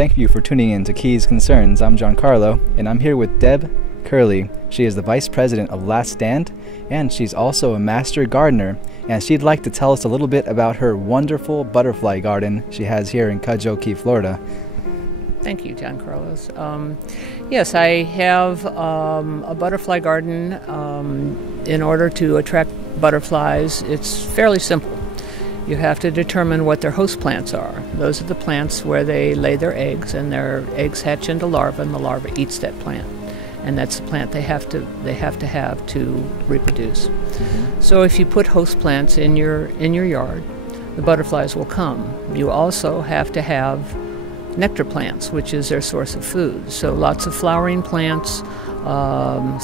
Thank you for tuning in to Keys Concerns. I'm Giancarlo, and I'm here with Deb Curley. She is the Vice President of Last Stand, and she's also a Master Gardener, and she'd like to tell us a little bit about her wonderful butterfly garden she has here in Cudjoe Key, Florida. Thank you, Giancarlo. Yes, I have a butterfly garden. In order to attract butterflies, it's fairly simple. You have to determine what their host plants are. Those are the plants where they lay their eggs, and their eggs hatch into larvae, and the larva eats that plant. And that's the plant they have to have to reproduce. Mm-hmm. So if you put host plants in your yard, the butterflies will come. You also have to have nectar plants, which is their source of food. So lots of flowering plants,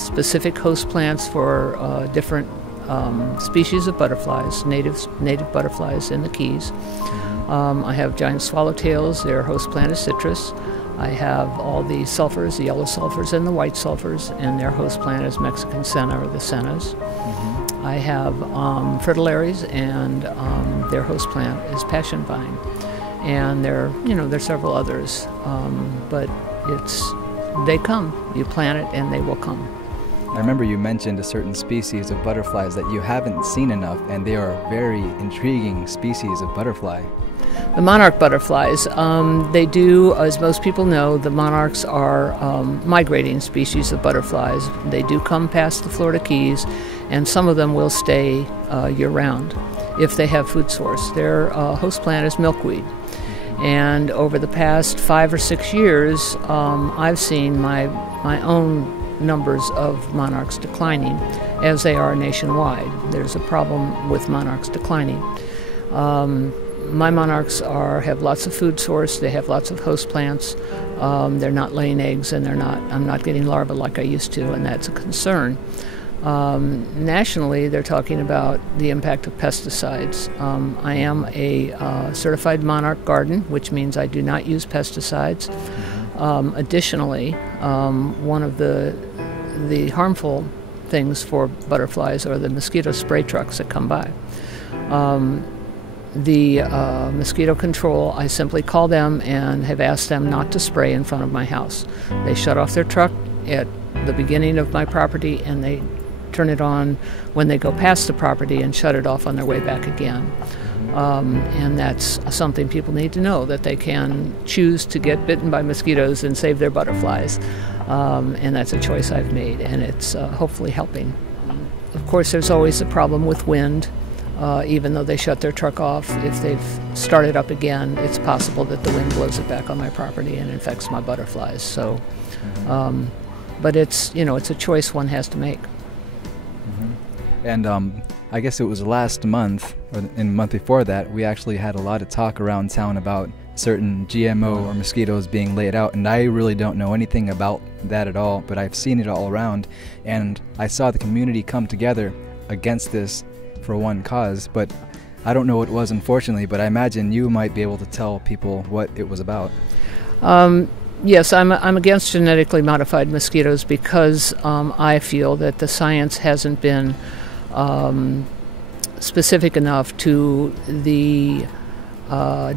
specific host plants for different species of butterflies, native butterflies in the Keys. I have giant swallowtails. Their host plant is citrus. I have all the sulfurs, the yellow sulfurs and the white sulfurs, and their host plant is Mexican senna or the sennas. I have fritillaries, and their host plant is passion vine. And there's several others, but they come. You plant it, and they will come. I remember you mentioned a certain species of butterflies that you haven't seen enough, and they are very intriguing species of butterfly. The monarch butterflies, they do, as most people know, the monarchs are migrating species of butterflies. They do come past the Florida Keys, and some of them will stay year-round if they have food source. Their host plant is milkweed. And over the past 5 or 6 years, I've seen my own numbers of monarchs declining, as they are nationwide. There's a problem with monarchs declining. My monarchs have lots of food source. They have lots of host plants. They're not laying eggs, and I'm not getting larvae like I used to, and that's a concern. Nationally, they're talking about the impact of pesticides. I am a certified monarch garden, which means I do not use pesticides. Additionally, one of the harmful things for butterflies are the mosquito spray trucks that come by. The mosquito control, I simply call them and have asked them not to spray in front of my house. They shut off their truck at the beginning of my property, and they turn it on when they go past the property and shut it off on their way back again. And that's something people need to know, that they can choose to get bitten by mosquitoes and save their butterflies. And that's a choice I've made, and it's hopefully helping. Of course, there's always a problem with wind. Even though they shut their truck off, if they've started up again, it's possible that the wind blows it back on my property and infects my butterflies. So, but it's a choice one has to make. And I guess it was last month, or in the month before that, we actually had a lot of talk around town about certain GMO or mosquitoes being laid out, and I really don't know anything about that at all, but I've seen it all around, and I saw the community come together against this for one cause, but I don't know what it was, unfortunately, but I imagine you might be able to tell people what it was about. Yes, I'm against genetically modified mosquitoes because I feel that the science hasn't been specific enough to the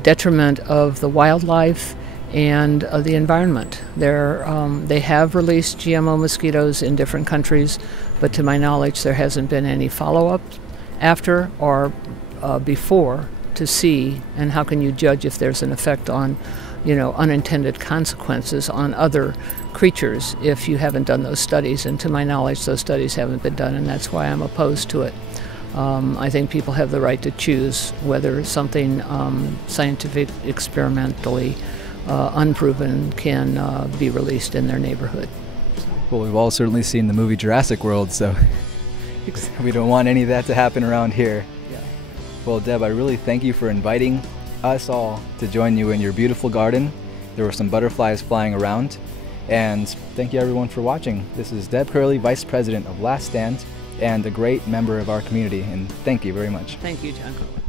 detriment of the wildlife and the environment. They have released GMO mosquitoes in different countries, but to my knowledge there hasn't been any follow-up after or before to see, and how can you judge if there's an effect on unintended consequences on other creatures if you haven't done those studies. And to my knowledge, those studies haven't been done, and that's why I'm opposed to it. I think people have the right to choose whether something scientific, experimentally unproven can be released in their neighborhood. Well, we've all certainly seen the movie Jurassic World, so we don't want any of that to happen around here. Yeah. Well, Deb, I really thank you for inviting us all to join you in your beautiful garden. There were some butterflies flying around, and thank you everyone for watching. This is Deb Curley, Vice President of Last Stand, and a great member of our community, and thank you very much. Thank you, Giancarlo.